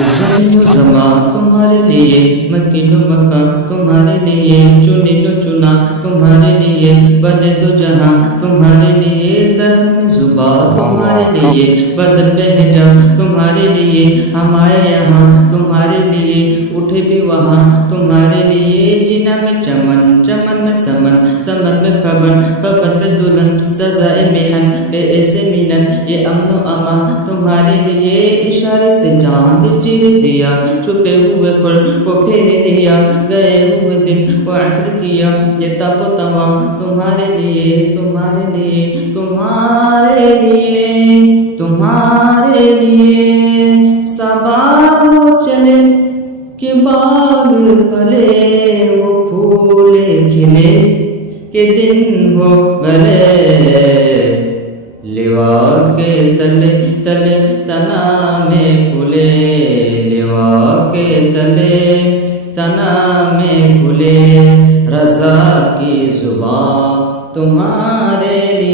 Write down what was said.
इज़्ज़त ज़मा तुम्हारे लिए, मकीनो मका तुम्हारे लिए, चुनिलो चुना तुम्हारे लिए, बने दो जहां तुम्हारे लिए, दर्द जुबा तुम्हारे लिए, बदन बेहजा तुम्हारे लिए, हमारे यहाँ तुम्हारे लिए, उठे भी वहाँ तुम्हारे लिए, जिना में चमन चमन में समन, समन में पवन, पवन में दुल्हन, सजाए मेहन बे ऐसे मिलन, ये अमनो अमा तुम्हारे लिए, इशारे से चांद चीर दिया, छुपे हुए खुल को फेर लिया, गए हुए दिन को असर किया, ये तब तवा तुम्हारे लिए, तुम्हारे लिए, तुम्हारे लिए, तुम्हारे लिए। सबाब चले कि बाग पले, वो फूले खिले के दिन हो भले, लिवा के तले तले तना में खुले, लिवा के तले तना में खुले, रज़ा की ज़ुबान तुम्हारे लिए।